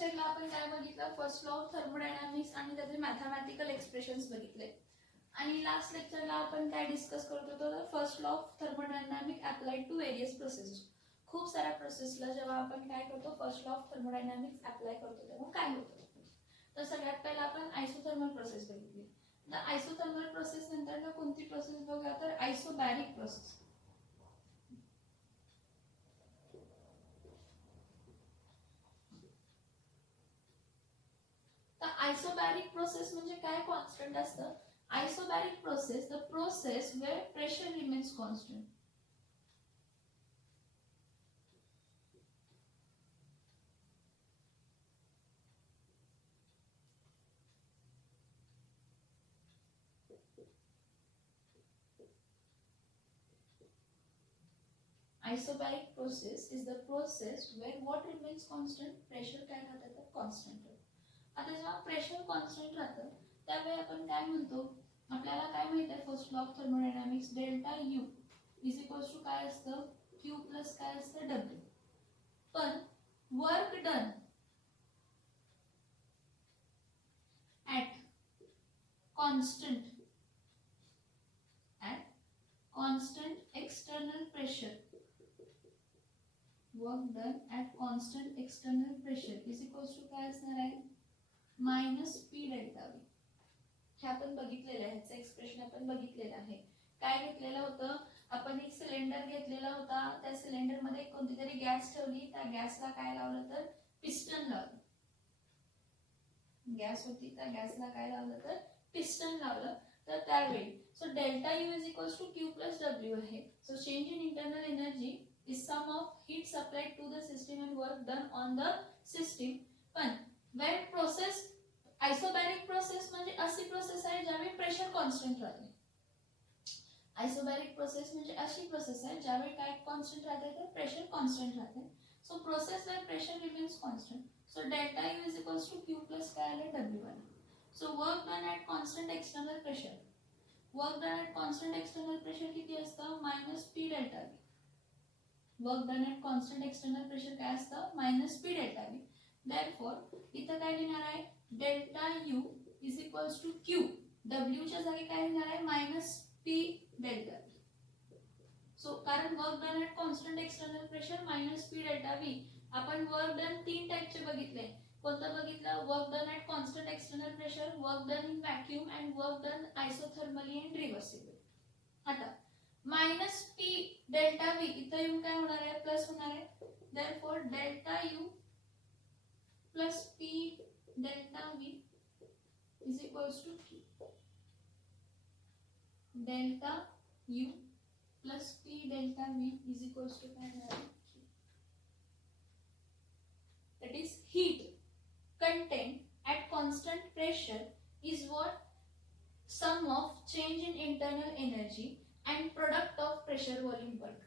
लेक्चरला आपण काय बघितलं, फर्स्ट लॉ ऑफ थर्मोडायनामिक्स आणि त्याचे मॅथमॅटिकल एक्सप्रेशन्स बघितले. आणि लास्ट लेक्चरला आपण काय डिस्कस करत होतो, तर first law of thermodynamic applied to various processes. खूप साऱ्या प्रोसेसला जेव्हा आपण काय करतो, first law of thermodynamics apply करतो तेव्हा काय होतं. तर सगळ्यात पहिला आपण आयसोथर्मल प्रोसेस बघितली. तर आयसोथर्मल प्रोसेस नंतर कोणती प्रोसेस बघूया, तर आयसोबॅरिक प्रोसेस. तर आयसोबॅरिक प्रोसेस म्हणजे काय, कॉन्स्टंट असतं. Isobaric process, the process where pressure remains constant. Isobaric process is the process where what remains constant, pressure काय राहतं तर constant. आता जेव्हा प्रेशर कॉन्स्टंट राहतं त्यावेळी आपण काय म्हणतो, आपल्याला काय माहिती आहे first law of thermodynamics, delta U is equals to काय असतं, क्यू प्लस काय असतं डब्ल्यू. पण work done at constant external pressure, work done at constant external pressure is equals to काय असणार आहे, मायनस पी डेल्टा व्ही. हे आपण बघितलेलं आहे, ह्याचं एक्सप्रेशन आपण बघितलेलं आहे. काय घेतलेलं होतं, आपण एक सिलेंडर घेतलेला होता, त्या सिलेंडर मध्ये कोणती तरी गॅस ठेवली, त्या गॅसला काय लावलं तर पिस्टन लावलं. गॅस होती, त्या गॅसला काय लावलं तर पिस्टन लावलं. तर त्यावेळी so delta U is equals to Q plus W आहे. So change in internal energy is sum of heat supplied to the system and work done on the system. पण when process isobaric process म्हणजे अशी process आहे ज्यावेळी pressure constant राहते. Isobaric process म्हणजे अशी process आहे ज्यावेळी काय कॉन्स्टंट राहते तर प्रेशर कॉन्स्टंट राहते. So process where pressure remains constant, so delta U is equals to Q plus काय आलं डब्ल्यू आलं. So work done at constant external pressure, work done at constant external pressure किती असतं, minus P delta V. Work done at constant external pressure काय असतं, minus P delta V. Therefore इथं काय लिहिणार आहे, delta U is equals to Q, W च्या जागी काय लिहिणार आहे, minus P delta V. So कारण work done at constant external pressure minus P delta V. आपण वर्क डन तीन टाइपचे बघितले. कोणतं बघितलं, work done at constant external pressure, work done in vacuum and work done isothermally and reversible. आता minus P delta V इथं येऊन काय होणार आहे, प्लस होणार आहे. Therefore delta U plus P delta V is equals to Q. Delta U plus P delta V is equals to काय होणार आहे, Q. That is heat content at constant pressure is what, sum of change in internal energy and product of pressure volume work.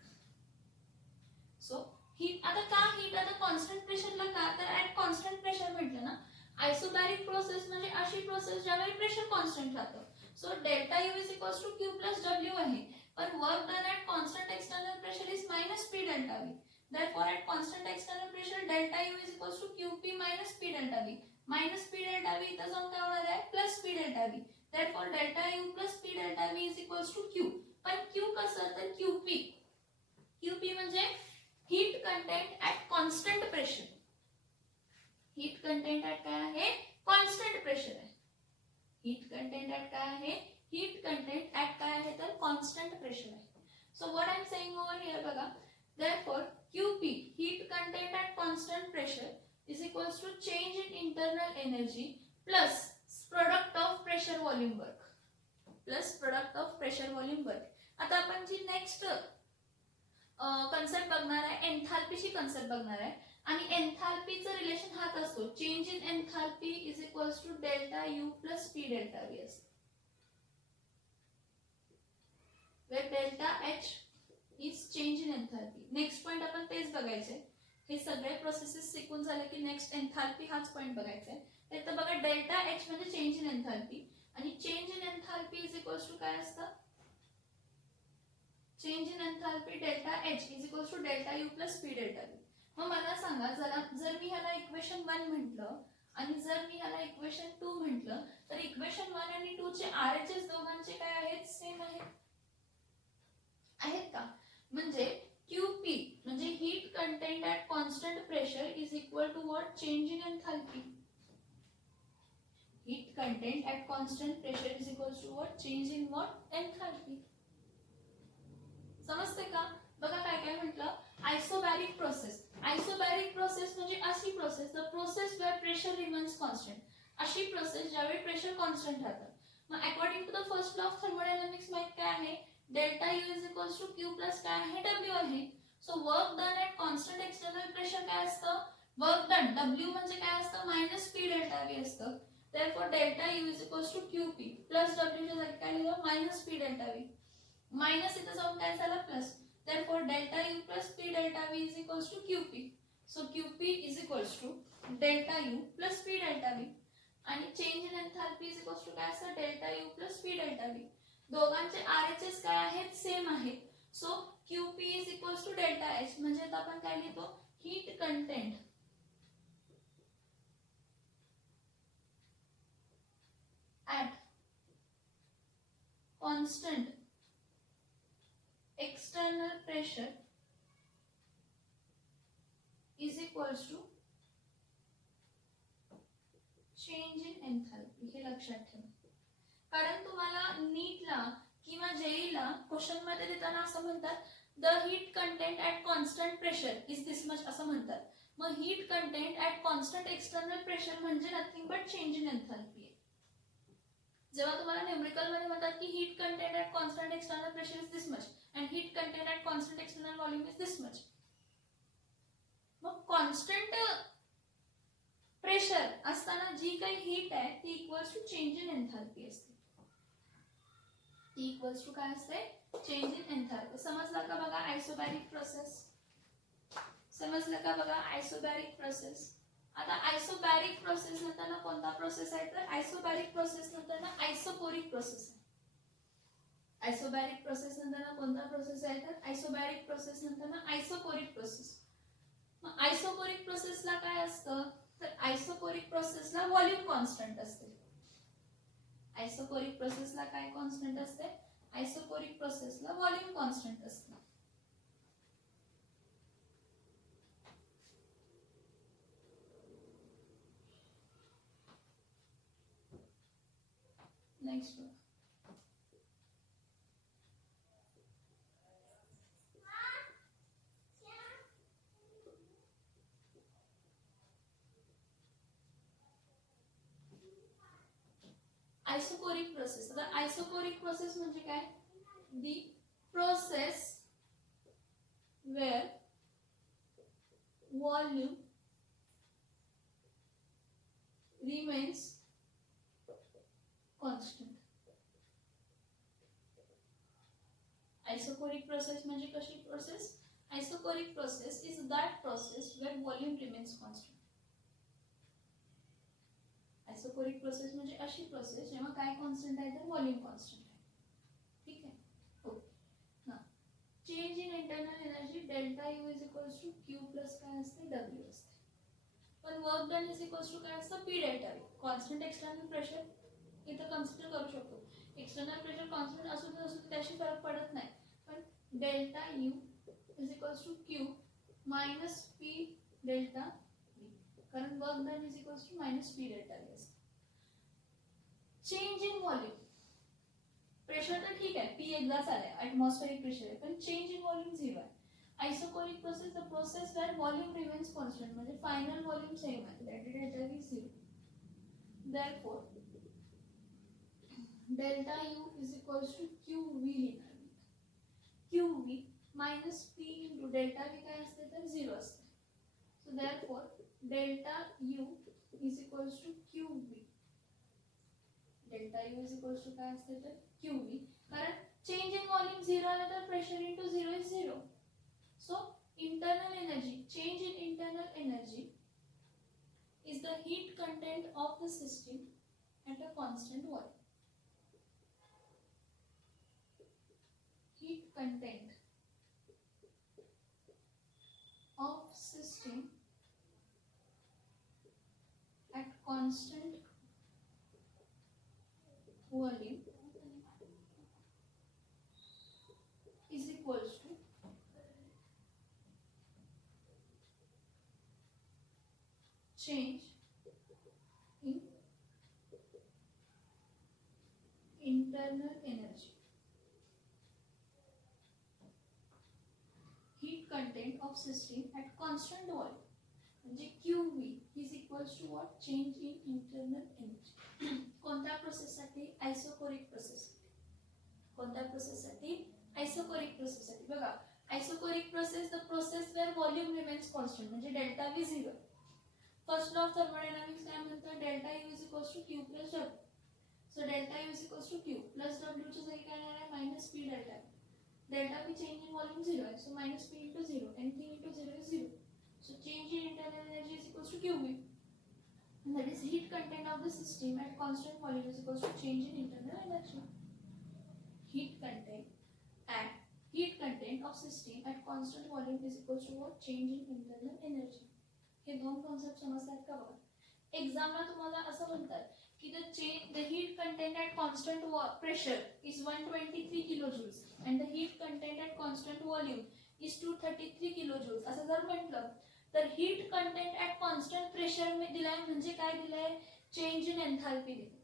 So heat, आता का heat आता constant pressure ला का, तर at constant pressure म्हटलं ना, isobaric process म्हणजे अशी प्रोसेस ज्यावेळी प्रेशर कॉन्स्टंट राहतं. So delta U is equals to Q plus W आहे. पण work done at constant external pressure is minus P delta V. Therefore at constant external pressure delta U is equals to Q P minus P delta V. Minus P delta V इथं जाऊन काय होणार आहे, plus P delta V. Therefore delta U plus P delta V is equals to Q. पण Q कसं, तर Q P, Q P म्हणजे heat content at constant pressure. Heat content at काय आहे, कॉन्स्टंट प्रेशर आहे. हीट कंटेंट ॲट काय आहे, heat content at काय आहे तर कॉन्स्टंट प्रेशर आहे. So what I am saying over here बघा, therefore Q P heat content at constant pressure is equals to change in internal energy plus product of pressure volume work, plus product of pressure volume work. आता आपण जी next concept बघणार आहे, एन्थाल्पीची concept बघणार आहे. आणि एन्थाल्पीचं relation हाच असतो, change in enthalpy is equals to delta U plus P delta V असतो. Where delta H is change in enthalpy. Next point आपण तेच बघायचे. हे सगळे प्रोसेसेस शिकून झाले की नेक्स्ट एन्थाल्पी हाच पॉइंट बघायचा आहे. तर बघा डेल्टा एच म्हणजे चेंज इन एन्थाल्पी, आणि change in enthalpy is equals to काय असतं, change in enthalpy delta H is equals to delta U plus P delta V. मग मला सांगा जर मी ह्याला इक्वेशन 1 म्हटलं आणि जर मी ह्याला इक्वेशन 2 म्हटलं तर इक्वेशन 1 आणि 2 चे RHS दोघांचे काय आहेत सेम आहेत का म्हणजे QP म्हणजे heat content at constant pressure is equal to what change in enthalpy heat content at constant pressure is equals to what change in what enthalpy समजते का बघा काय काय म्हटलं आयसोबॅरिक प्रोसेस म्हणजे अशी process the process where pressure remains constant अशी process ज्यावेळी प्रेशर कॉन्स्टंट राहतं मग according to the first law of thermodynamics माहित काय आहे delta U is equals to Q plus काय आहे डब्ल्यू आहे so work done at constant external pressure काय असतं वर्क डन डब्ल्यू म्हणजे काय असतं मायनस पी डेल्टा व्ही असतं therefore delta u is equals to qp plus w च्या जागी काय लिहिलं minus p delta v minus इथं जाऊन काय झालं plus therefore delta u plus p delta v is equals to qp so qp is equals to delta u plus p delta v आणि change in enthalpy is equals to काय असतं delta u plus p delta v दोघांचे RHS काय आहेत same आहेत so qp is equals to delta h म्हणजे आता आपण काय लिहितो heat content at constant external pressure is equals to change in enthalpy हे लक्षात ठेवा कारण तुम्हाला नीटला किंवा जेईला क्वेश्चन मध्ये देताना असं म्हणतात the heat content at constant pressure is this much असं म्हणतात मग heat content at constant external pressure म्हणजे nothing but change in enthalpy जेव्हा तुम्हाला न्यूमेरिकल मध्ये म्हणतात की heat content at constant external pressure is this much and heat content at constant external volume is this much मग constant pressure असताना जी काही हीट आहे ती equals to change in enthalpy असते ती इक्वल्स टू काय असते चेंज इन एन्थॅल्पी समजलं का बघा आयसोबॅरिक प्रोसेस समजलं का बघा आयसोबॅरिक प्रोसेस आता आयसोबॅरिक प्रोसेस नंतर कोणता प्रोसेस आहे तर आयसोबॅरिक प्रोसेस नंतर आयसोपोरिक प्रोसेस आहे आयसोबॅरिक प्रोसेस नंतर कोणता प्रोसेस आहे तर आयसोबॅरिक प्रोसेस नंतर आयसोपोरिक प्रोसेस मग आयसोपोरिक प्रोसेसला काय असतं तर आयसोपोरिक प्रोसेसला व्हॉल्यूम कॉन्स्टंट असते आयसोपोरिक प्रोसेसला काय कॉन्स्टंट असते आयसोपोरिक प्रोसेसला व्हॉल्यूम कॉन्स्टंट असते नेक्स्ट आयसोपोरिक प्रोसेस आता आयसोपोरिक प्रोसेस म्हणजे काय the process where volume remains constant isoporic process म्हणजे कशी प्रोसेस isoporic process is that process where volume remains constant isoporic process म्हणजे अशी प्रोसेस जेव्हा काय कॉन्स्टंट आहे तर व्हॉल्यूम कॉन्स्टंट आहे ठीक आहे ओके ना change in internal energy delta U is equals to Q plus काय असते डब्ल्यू असते पण work done is equals to काय असतं P delta V constant external pressure इथं कन्सिडर करू शकतो एक्सटर्नल प्रेशर कॉन्स्टंट असू दे त्याशी फरक पडत नाही पण delta U is equals to Q minus P delta V कारण work done is equals to minus P delta V असते चेंज इन व्हॉल्यूम प्रेशर तर ठीक आहे पी एकदाच आलाय ॲटमॉस्फेरिक प्रेशर आहे पण चेंज इन व्हॉल्यूम 0 आहे isochoric process the process where volume remains constant म्हणजे फायनल व्हॉल्यूम सेम आहे that is delta V 0 therefore delta u is equals to qv लिहिणार qv minus p into delta v काय असते तर 0 असते so therefore delta u is equals to qv delta u is equals to काय असते तर qv कारण change in volume 0 आला तर pressure into 0 is 0 so internal energy change in internal energy is the heat content of the system at a constant volume heat content of system system at constant volume is equals to change in internal energy. Heat content of system at constant volume म्हणजे QV is equals to what? Change in internal energy. कोणत्या प्रोसेससाठी? Isochoric process. कोणत्या प्रोसेससाठी? Isochoric प्रोसेससाठी. बघा, isochoric process the process where volume remains constant म्हणजे delta V zero. First law of thermodynamics काय म्हणतो? Delta U is equals to Q plus W. So delta U is equals to Q plus W च्या जागी काय येणार आहे? Minus P delta. Delta P change in volume zero आहे, so minus P into zero. Anything into zero is zero. So change in internal energy is equals to QV. And that is heat content of the system at constant volume is equals to change in internal energy. Heat content of system at constant volume is equals to what? Change in internal energy. हे दोन concept समजतात का बघा. एक्झामला तुम्हाला असं म्हणतात की the heat content at constant pressure is 123 kilojoules and the heat content at constant volume is 233 kilojoules असं जर म्हटलं तर heat content at constant pressure में दिलाय म्हणजे काय दिलाय? चेंज इन एन्थाल्पी दिली.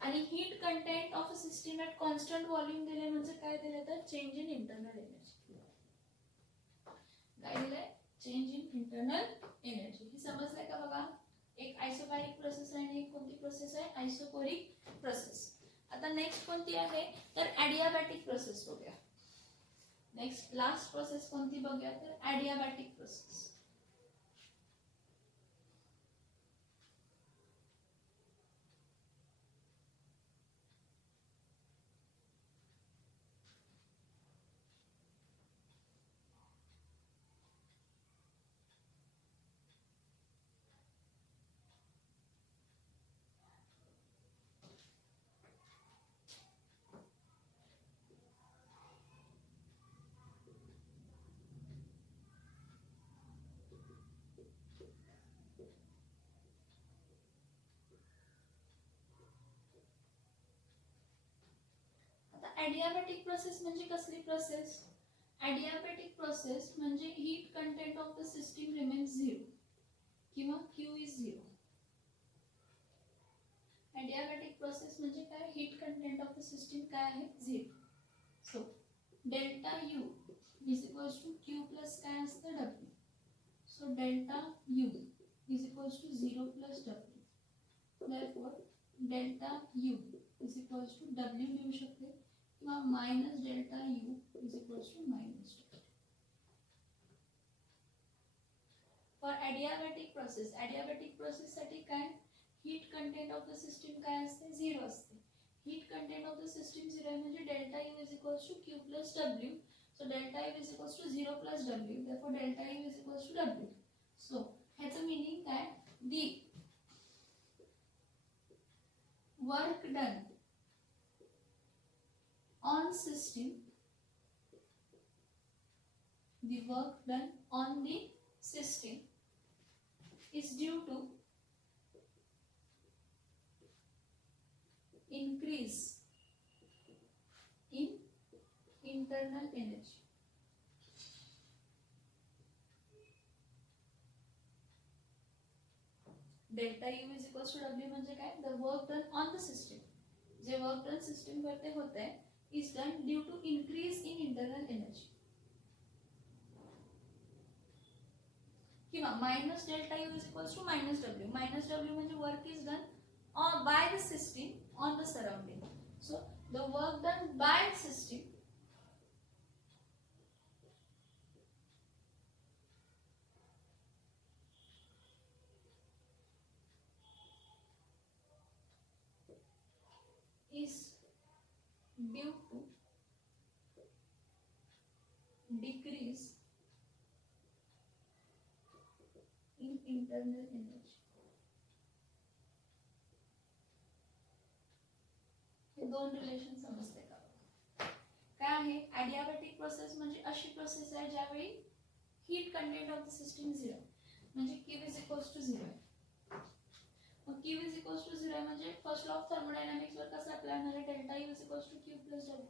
आणि heat content of a system at constant volume दिले म्हणजे काय दिले? तर चेंज इन इंटरनल एनर्जी. काय दिलंय? Change in internal energy. हे समजलंय का बघा? एक आयसोबॅरिक प्रोसेस आहे आणि एक कोणती प्रोसेस आहे? Isochoric process. आता नेक्स्ट कोणती आहे? तर ॲडियाबॅटिक प्रोसेस बघूया. नेक्स्ट लास्ट प्रोसेस कोणती बघूया? तर ॲडियाबॅटिक प्रोसेस. ॲडियाबॅटिक प्रोसेस म्हणजे कसली प्रोसेस? ॲडियाबॅटिक प्रोसेस म्हणजे heat content of the system remains zero किंवा Q is zero. Adiabatic process म्हणजे काय? Heat content of the system काय आहे? Zero. So delta U is equals to Q plus काय असतं? W. So delta U is equals to zero plus W. therefore delta U is equals to W लिहू शकते किंवा minus delta U is equals to minus delta. For adiabatic process साठी काय? Heat content of the system काय असते? Zero असते. Heat content of the system zero आहे म्हणजे delta U is equals to Q plus W. So delta U is equals to zero plus W. therefore delta U is equals to W. So ह्याचं meaning काय? The work done on system, the work done on the system is due to increase in internal energy. Delta U is equals to W म्हणजे काय? The work done on the system. जे work done system वरती होते is done due to increase in internal energy. किंवा minus delta U is equals to minus W. Minus W म्हणजे work is done by the system on the surrounding. So the work done by system is due to decrease in internal energy. हे दोन relation समजते का? काय आहे? Adiabatic process म्हणजे अशी process आहे ज्यावेळी heat content of the system zero. म्हणजे Q इज इक्वल्स टू 0 आहे. मग Q इज इक्वल्स टू 0 आहे म्हणजे फर्स्ट लॉ ऑफ थर्मोडायनामिक्स वर कसं अप्लाय होणार आहे, delta U is equals to Q plus W.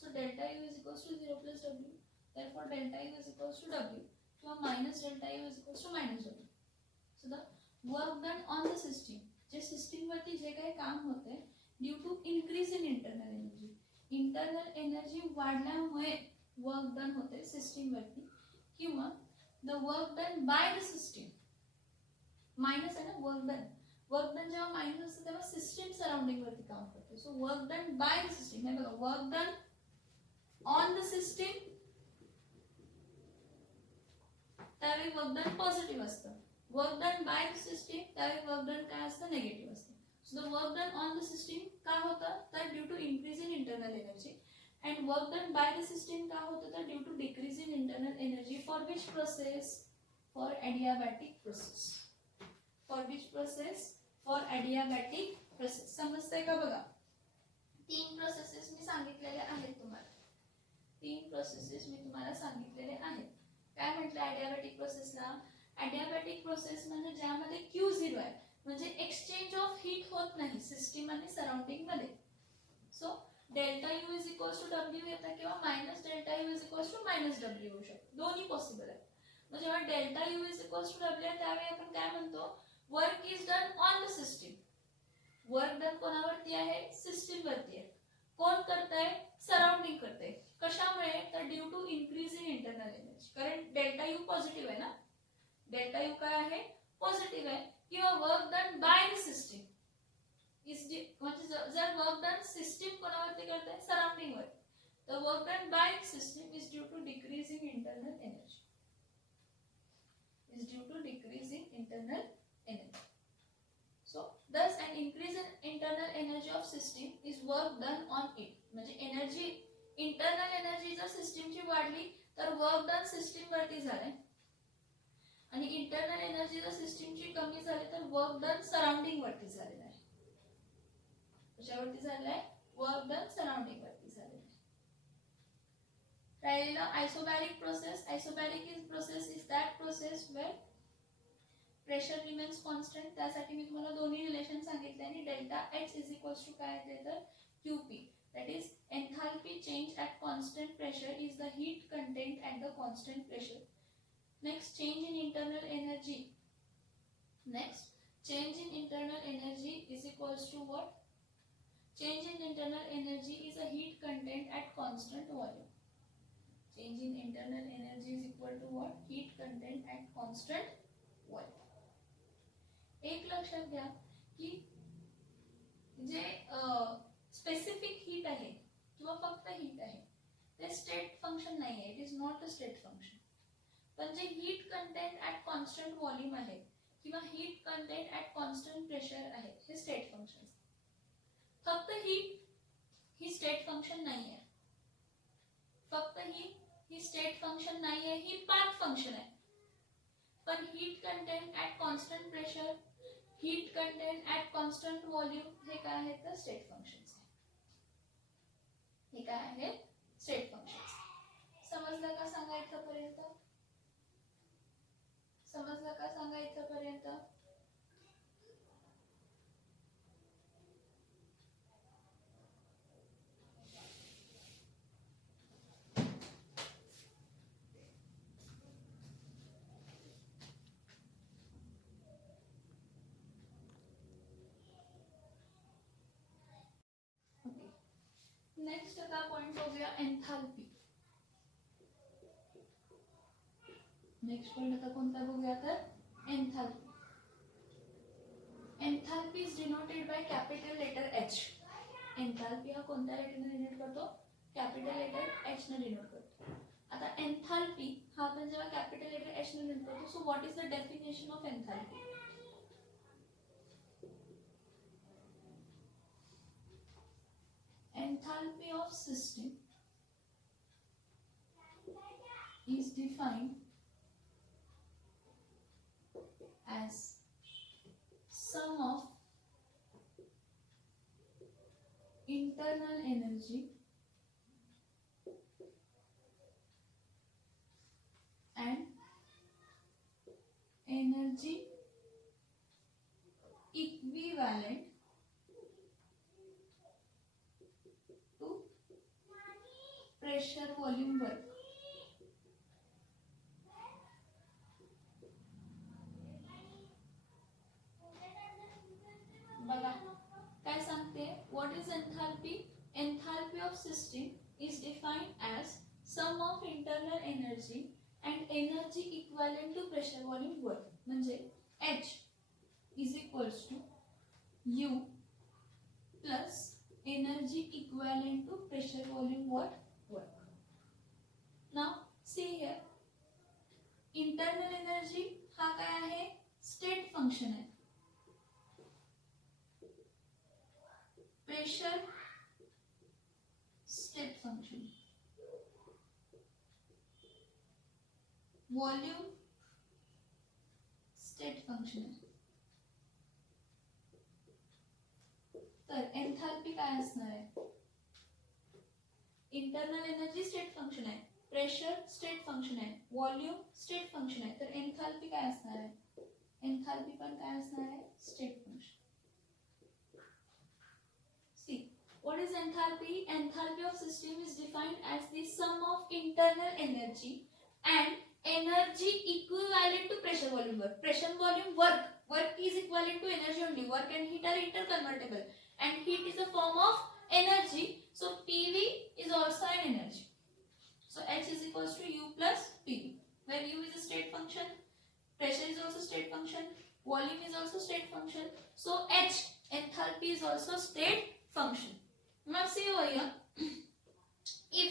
So delta U is equals to 0 plus W. therefore delta U is equals to W किंवा minus delta U is equals to minus W. so the work done on the system, जे system वरती जे काही काम होते due to increase in internal energy, internal energy वाढल्यामुळे work done होते system वरती, किंवा the work done by the system, minus आहे ना वर्क डन जेव्हा मायनस असते तेव्हा सिस्टीम सराउंडिंग वरती काम करते. So work done by the system, हे बघा work done on the system त्यावेळी वर्क डन पॉझिटिव्ह असतं, work done by the system त्यावेळी वर्क डन काय असतं, नेगेटिव्ह असतं. So the work done on the system का होतं तर due to increase in internal energy, and work done by the system का होतं तर due to decrease in internal energy. For which process, for adiabatic process. For which process, for adiabatic process. समजतंय का बघा, 3 processes मी सांगितलेले आहेत तुम्हाला, 3 processes मी तुम्हाला सांगितलेले आहेत. काय म्हटलं ॲडियाबॅटिक प्रोसेसला, ॲडियाबॅटिक प्रोसेस म्हणजे ज्यामध्ये Q0 आहे, म्हणजे एक्सचेंज ऑफ हीट होत नाही सिस्टीम आणि सराउंडिंग मध्ये. So delta U is equals to W येतं किंवा minus delta U is equals to minus W होऊ शकतो, दोन्ही पॉसिबल आहे. मग जेव्हा delta U is equals to W आहे त्यावेळी आपण काय म्हणतो, work is done on the system. Work done कोणावरती आहे, सिस्टीम वरती आहे. कोण करतंय, सराउंडिंग करतंय. कशामुळे तर due to increase in internal energy, कारण डेल्टा U पॉझिटिव्ह आहे ना, डेल्टा U काय आहे, पॉझिटिव्ह आहे. किंवा work done by the system is, म्हणजे जर वर्क डन सिस्टीम कोणावरती करते, सराउंडिंग वर, तर work done by the system is due to decrease in internal energy, is due to decrease in internal energy. So thus an increase in internal energy of system is work done on it. म्हणजे energy, internal energy जर सिस्टीमची वाढली तर work done system वरती झाले, आणि internal energy जर सिस्टीमची कमी झाली तर वर्क डन सराउंडिंग वरती झालेला आहे. कशावरती झालेला आहे, वर्क डन सराउंडिंग वरती झालेला आहे. राहिलेला isobaric process. Isobaric is process is that process where pressure remains constant. त्यासाठी मी तुम्हाला दोन्ही रिलेशन सांगितले, आणि delta H is equals to काय येते तर QP, that is enthalpy change at constant pressure is the heat content at the constant pressure. Next, change in internal energy. Next, change in internal energy is equals to what? Change in internal energy is a heat content at constant volume. Change in internal energy is equal to what? Heat content at constant volume. एक लक्षात घ्या की जे specific heat आहे किंवा फक्त heat आहे ते स्टेट फंक्शन नाही आहे, it is not a state function. पण जे heat content at constant volume आहे किंवा heat content at constant pressure आहे, हे स्टेट फंक्शन. फक्त हीट ही स्टेट फंक्शन नाही आहे, फक्त ही स्टेट फंक्शन नाही आहे, ही पाथ फंक्शन आहे. पण heat content at constant pressure, heat content at constant volume हे काय आहे तर स्टेट फंक्शन्स आहे. हे काय आहे, स्टेट फंक्शन्स. समजलं का सांगा इथपर्यंत, समजलं का सांगा इथपर्यंत. नेक्स्ट का पॉइंट हो गया एंथैल्पी. नेक्स्ट पॉइंट आता कोणता बघूया तर enthalpy. Enthalpy is denoted by capital letter H. Enthalpy हा कोणत्या लेटरने डिनोट करतो, कॅपिटल लेटर H ने डिनोट करतो. आता एंथैल्पी हा आपण जेव्हा कॅपिटल लेटर H ने डिनोट करतो, so what is the definition of enthalpy. Enthalpy of system is defined as sum of internal energy and energy equivalent to pressure volume work. बघा काय सांगते, what is enthalpy. Enthalpy of system is defined as sum of internal energy and energy equivalent to pressure volume work. म्हणजे H is equals to U plus energy equivalent to pressure volume work. Now see here, internal energy हा काय आहे, state function आहे. Pressure state function, volume state function आहे. तर enthalpy काय असणार आहे, इंटरनल एनर्जी स्टेट फंक्शन आहे, प्रेशर स्टेट फंक्शन आहे, वॉल्यूम स्टेट फंक्शन आहे. तर एन्थाल्पी काय असणार आहे, एन्थाल्पी पण काय असणार आहे, state function. See, what is enthalpy? Enthalpy of system is defined as the sum of internal energy and energy equivalent to pressure volume work. Pressure volume work is equivalent to energy only. Work and heat are interconvertible, and heat is a form of energy. So PV is also an energy. So H is equals to U plus PV, where U is a state function, pressure is also state function, volume is also state function. So H, enthalpy, is also state function. Now see over here, if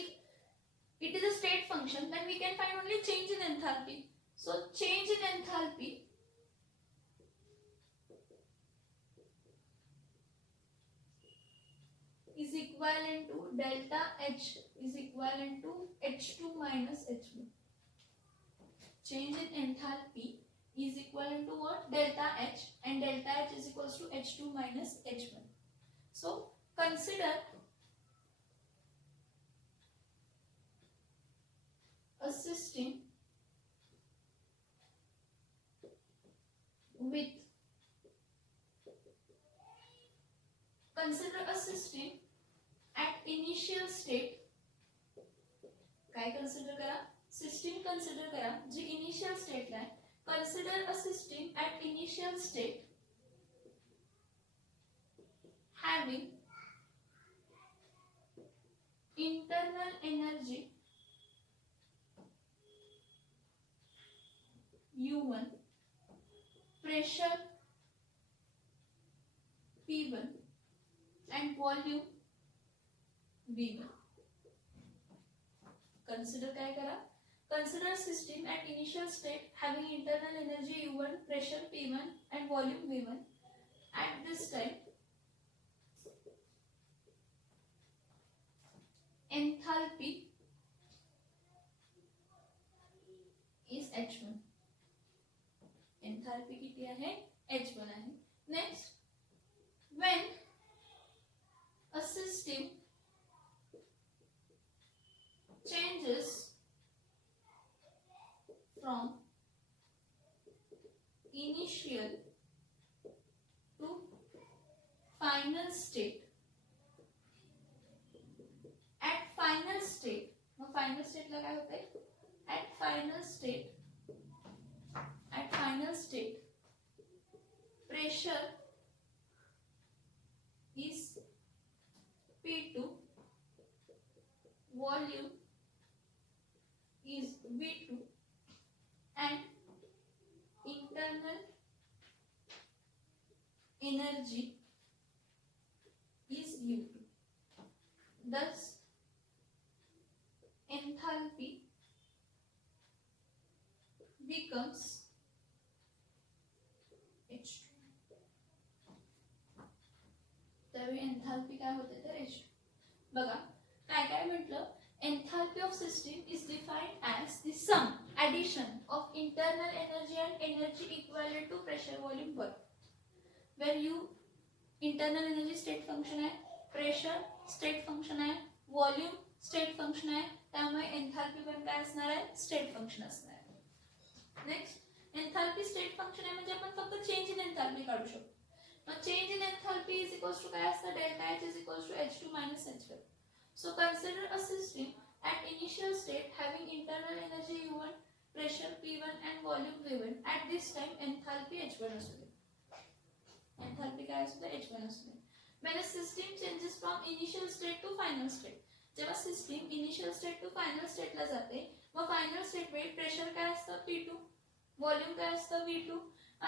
it is a state function, then we can find only change in enthalpy. So change in enthalpy is equivalent to delta H is equivalent to H2 minus H1. Change in enthalpy is equivalent to what, delta H, and delta H is equals to H2 minus H1. So consider a system with, consider a system at initial state. काय consider करा, system consider करा जी initial state ला आहे. Consider a system at initial state having internal energy U1, pressure P1 and volume V1. Consider काय करा, consider system at initial state having internal energy U1, pressure P1 and volume V1. At this time enthalpy is H1. enthalpy किती आहे, H1 आहे. Next, when a system changes from initial to final state, at final state, मग final state ला काय होते, at final state pressure is P2, volume is V2 and internal energy is U2. Thus enthalpy becomes H2. त्यावेळी enthalpy काय होते तर H2. बघा काय काय म्हटलं, enthalpy of system is defined as the sum, addition of internal energy and energy equivalent to pressure volume work, where you internal energy state function आहे, pressure state function आहे, volume state function आहे, त्यामुळे enthalpy पण काय असणार आहे, state function असणार आहे. Next, enthalpy state function function आहे म्हणजे आपण फक्त चेंज इन एन्थाल्पी काढू शकतो. मग change in enthalpy is equals to काय असतं, delta H is equals to H2 minus H1. So consider a system at initial state having internal energy U1, pressure P1 and volume V1. At this time enthalpy H1 असू दे. enthalpy काय असू दे, H1 असू दे. When a system changes from initial state to final state, जेव्हा system initial state to final स्टेटला जाते, मग final state वेळी pressure काय असतं P2, व्हॉल्यूम काय असतं V2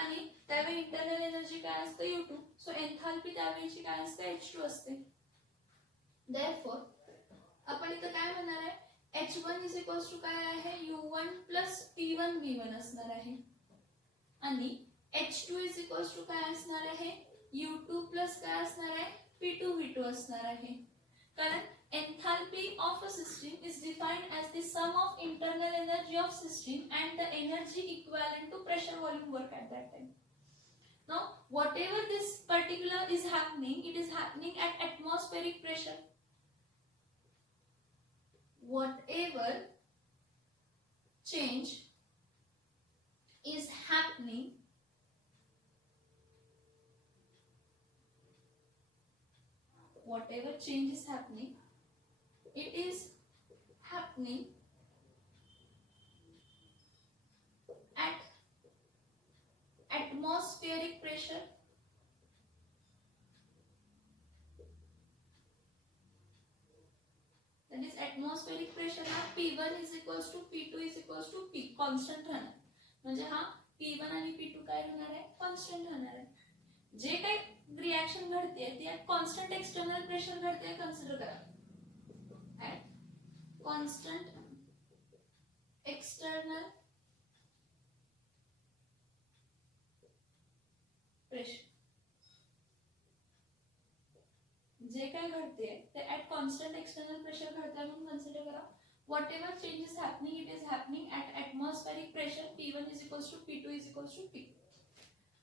आणि त्यावेळी इंटरनल एनर्जी काय असतं U2. सो एन्थाल्पी त्यावेळीची काय असते H2 असते. देयरफॉर आपण इथं काय म्हणणार आहे, H1 इज इक्वल्स टू काय आहे, U1 प्लस P1 V1 असणार आहे आणि H2 इज इक्वल्स टू काय असणार आहे, U2 प्लस काय असणार आहे, P2 V2 असणार आहे. कारण enthalpy of a system is defined as the sum of internal energy of system and the energy equivalent to pressure volume work at that time. Now whatever this particular is happening, it is happening at atmospheric pressure. Whatever change is happening it is happening at atmospheric pressure. That is atmospheric pressure हा P1 is equals to P2 is equals to P constant राहणार. म्हणजे हा P1 आणि P2 काय राहणार आहे, constant राहणार आहे. जे काही रिएक्शन घडते ती ॲट कॉन्स्टंट एक्सटर्नल प्रेशर घडते, कन्सिडर करा ॲट कॉन्स्टंट एक्सटर्नल प्रेशर. जे काय घडते ते ॲट कॉन्स्टंट एक्सटर्नल प्रेशर घडते म्हणून कन्सिडर करा. whatever change is happening, it is happening at atmospheric pressure. P1 is equals to P2 is equals to P.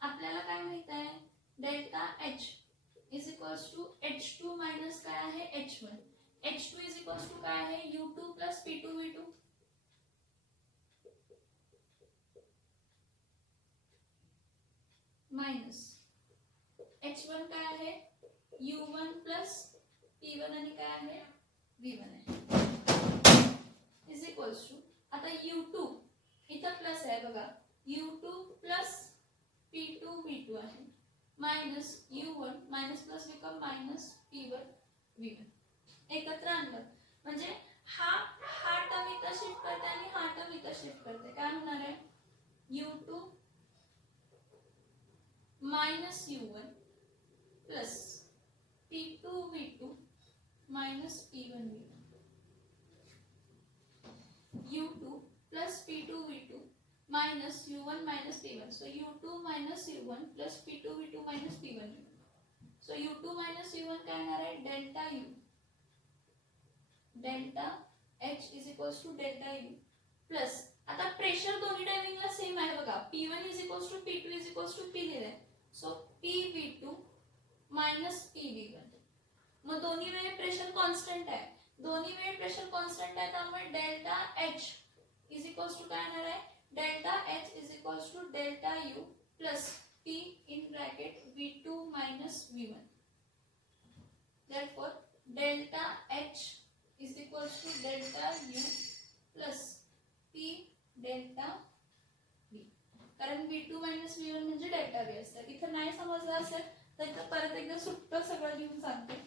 आपल्याला काय माहित आहे, delta H is equals to H2 minus काय आहे H1. H2 is equals to काय आहे U2 plus P2 V2 minus H1 काय आहे U1 plus P1 आणि काय आहे V1 आहे is equals to आता U2 इथं प्लस आहे बघा, U2 plus P2 V2 आहे minus U1 minus plus become minus P1 V1 एकत्र आणलं म्हणजे हा टर्म इथं शिफ्ट करते आणि हा टर्म इथं शिफ्ट करते. काय होणार आहे U2 minus U1 plus P2 V2 minus P1 V1. U2 plus P2 V2 minus U1 minus P1. So U2 minus U1 plus P2 V2 minus P1 V1. So U2 minus U1 काय होणार आहे delta U. Delta H is equals to delta U plus आता pressure दोन्ही टायमिंगला same आहे बघा. P1 is equals to P2 is equals to P लिहिलंय. So PV2 minus PV1. मग दोन्ही वेळी प्रेशर कॉन्स्टंट आहे. दोन्ही वेळी प्रेशर कॉन्स्टंट आहे त्यामुळे delta H is equals to काय होणार आहे delta H is equals to delta U plus P in bracket V2 minus V1. Therefore delta H is equals to delta U plus P delta V. कारण V2 minus V1 म्हणजे delta V असतं. इथं नाही समजलं असेल तर इथं परत एकदा सुट्ट सगळं लिहून सांगते.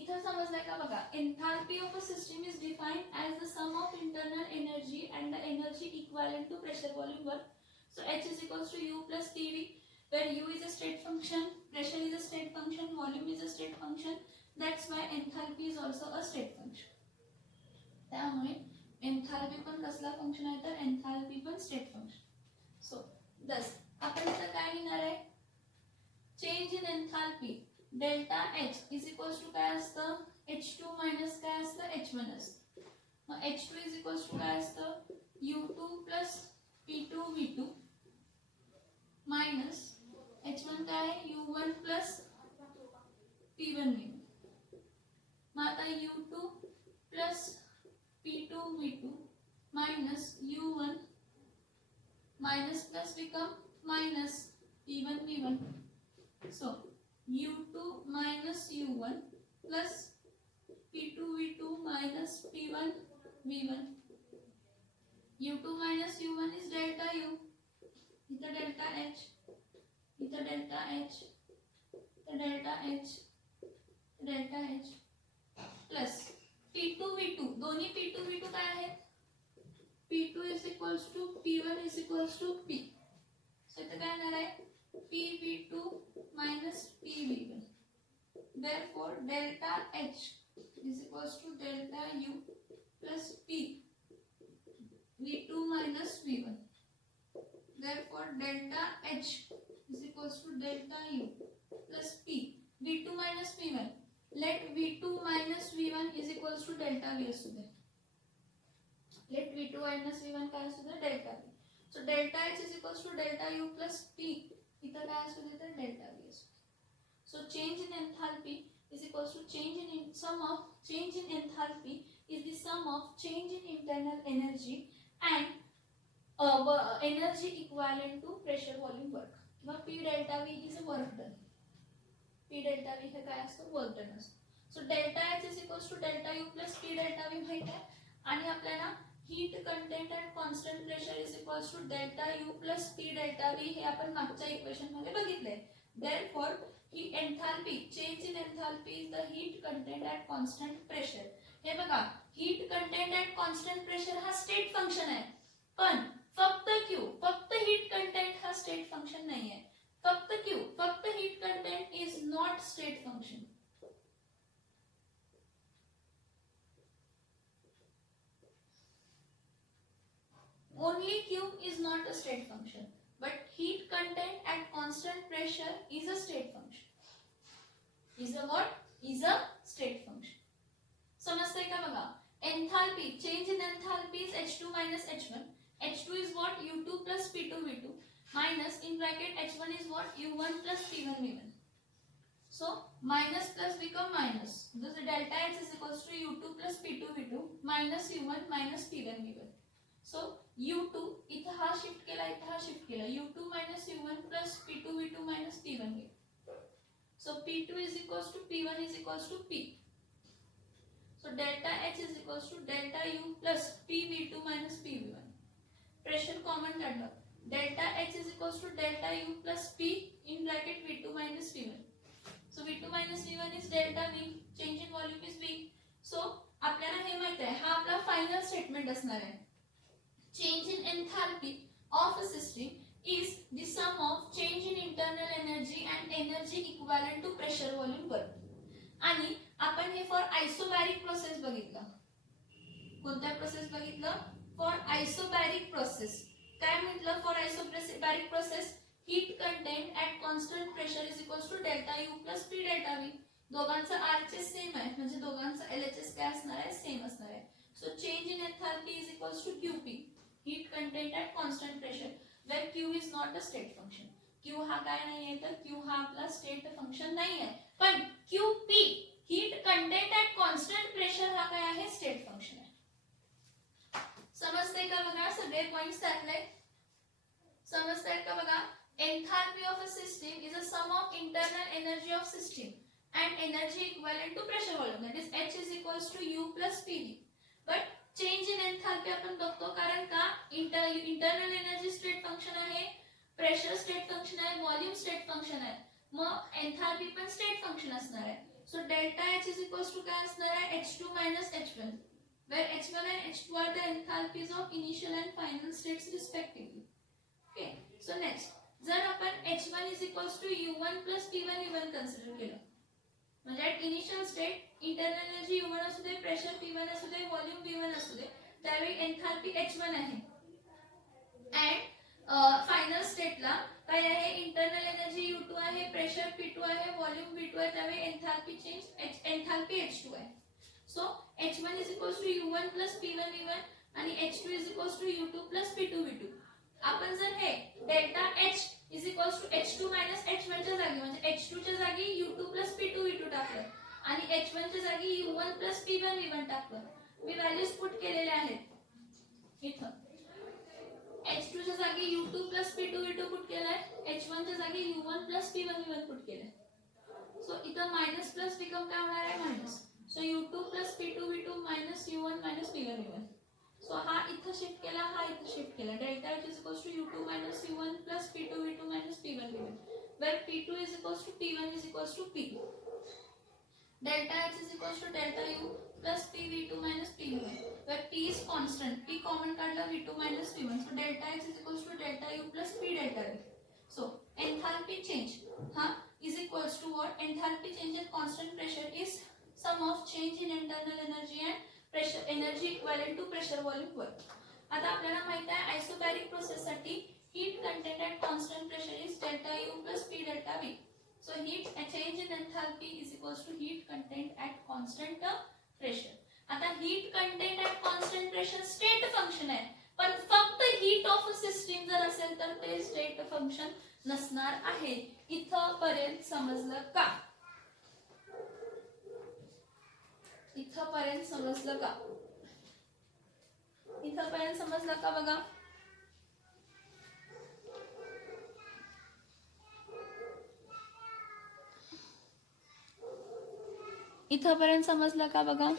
इथं समजलंय का बघा, enthalpy of a system is defined as the sum of internal energy and the energy equivalent to pressure volume work. So H is equals to U plus PV, where U is a state function, pressure is a state function, volume is a state function. That's why enthalpy is also a state function. त्यामुळे enthalpy पण कसला function आहे तर enthalpy पण state function. So thus आपण इथं काय लिहिणार आहे, change in enthalpy delta H is equals to काय असतं H2 मायनस काय असतं H1 असतं. मग H2 इज इक्वल्स टू काय असतं U2 plus P2 V2 minus H1 काय आहे U1 प्लस P1 V1. मग आता U2 plus P2 V2 minus U1 minus plus become minus P1 V1. So U2 minus U1 plus P2 V2 minus P1 V1. U2 minus U1 is delta U. इथं delta H, इथं delta H, इथं delta H, delta H plus P2 V2. दोन्ही P2 V2 काय आहेत? P2 is equals to P1 is equals to P. So इथं काय येणार आहे? PV2 minus PV1. Therefore delta H is equals to delta U plus P V2 minus V1. Therefore delta H is equals to delta U plus P V2 minus V1. Let V2 minus V1 is equals to delta V असू दे. Let V2 minus V1 काय असू दे? Delta V. So delta H is equals to delta U plus P. इथं काय असू दे तर delta V असू दे. So change in enthalpy is equals to change in sum of change in enthalpy is the sum of change in internal energy and energy equivalent to pressure volume work. किंवा P delta V is work done. P delta V हे काय असतं? Work done असतं. So delta H is equals to delta U plus P delta V माहित आहे आणि आपल्याला heat content at constant pressure is equals to delta U plus P delta V हे आपण मागच्या इक्वेशन मध्ये बघितले. Therefore he enthalpy change in enthalpy is the heat content at constant pressure. हे बघा heat content at constant pressure हा state function आहे पण फक्त Q फक्त heat content हा state function नाही आहे. फक्त Q फक्त heat content is not state function. Only Q is not a state function, but heat content at constant pressure is a state function. Is a what? Is a state function. समजतंय का बघा? Enthalpy, change in enthalpy is H2 minus H1. H2 is what? U2 plus P2 V2 minus in bracket H1 is what? U1 plus P1 V1. So minus plus become minus. Thus delta H is equals to U2 plus P2 V2 minus U1 minus P1 V1. So U2 इथं हा shift केला इथं हा shift केला U2 minus U1 plus P2 V2 minus P1 V1. So P2 is equals to P1 is equals to P. So delta H is equals to delta U plus PV2 minus PV1. Pressure common काढलं. Delta H is equals to delta U plus P in bracket V2 minus V1. So V2 minus V1 is delta V. Change in volume is V. So आपल्याला हे माहित आहे हा आपला final statement असणार आहे. Change in enthalpy of a system is the sum of change in internal energy and energy equivalent to pressure volume work. आणि आपण हे फॉर आयसोबॅरिक प्रोसेस बघितलं. कोणत्या प्रोसेस बघितलं? For isobaric process. काय म्हटलं for isobaric process? Heat content at constant pressure is equals to delta U plus P delta V. दोघांचं RHS same आहे म्हणजे दोघांचं एलएचएस काय असणार आहे? सेम असणार आहे. So change in enthalpy is equals to Q P, heat content at constant pressure, where Q is not a state function. Q हा काय नाहीये तर क्यू हा आपला स्टेट फंक्शन नाही आहे, पण Q P heat content at constant pressure हा काय आहे? स्टेट फंक्शन आहे. समजते का बघा? सगळे पॉइंट्स त्यातले समजतायत का बघा? Enthalpy of a system is a sum of internal energy of system and energy equivalent to pressure volume, that is H is equals to U plus PV. But change in enthalpy आपण बघतो कारण का internal energy state function आहे, pressure state function आहे, volume state function आहे, मग enthalpy पण state function असणार आहे. So delta H is equals to काय असणार आहे? H2 minus H1, where H1 and H2 are the enthalpies of initial and final states respectively. Okay, so next जर आपण H1 is equals to U1 plus P1 V1 consider केलं म्हणजे at initial state internal energy U1 असू दे, pressure P1 असू दे, volume V1 असू दे, त्यावेळी enthalpy H1 आहे and final state ला काय आहे? internal energy U2 आहे, pressure P2 आहे, volume V2 आहे, त्यावेळी enthalpy H2 आहे. So H1 is equals to U1 plus P1 V1 आणि H2 is equals to U2 plus P2 V2. आपण जर हे delta H is equals to H2 minus H1 च्या जागी म्हणजे H2 च्या जागी U2 plus P2 V2 टाकलं आणि H1 च्या जागी U1 plus P1 V1 टाकलं. मी व्हॅल्यूज पुट केलेले आहेत इथं. H2 च्या जागी U2 plus P2 V2 put केलाय मी u1 plus p1 v1 put केलंय. सो इथं मायनस प्लस बिकम काय होणार आहे minus. So u2 plus p2 v2 minus u1 minus p1 v1. So हा इथं शिफ्ट केला, हा इथं शिफ्ट केला. Delta h is equals to u2 minus u1 plus p2 v2 minus p1 v1. where p2 is equals to p1 is equals to p. Delta h is equals to delta u plus p v2 minus p v1. where p is constant, p common काढला v2 minus v1. So delta h is equals to delta u plus p delta v. So enthalpy change is equals to what? Enthalpy change at constant pressure is sum of change in internal energy and pressure energy equivalent to pressure volume work. आता आपल्याला माहित आहे आइसोबॅरिक process साठी heat content at constant pressure is delta u plus p delta v. So heat change in enthalpy is equals to heat content at constant pressure. आता heat content at constant pressure state function आहे, पण फक्त heat of a system जर असेल तर ते state function नसणार आहे. इथं पर्यंत समजलं का? इथं पर्यंत समजलं का? इथं पर्यंत समजलं का बघा? इथं पर्यंत समजलं का बघा?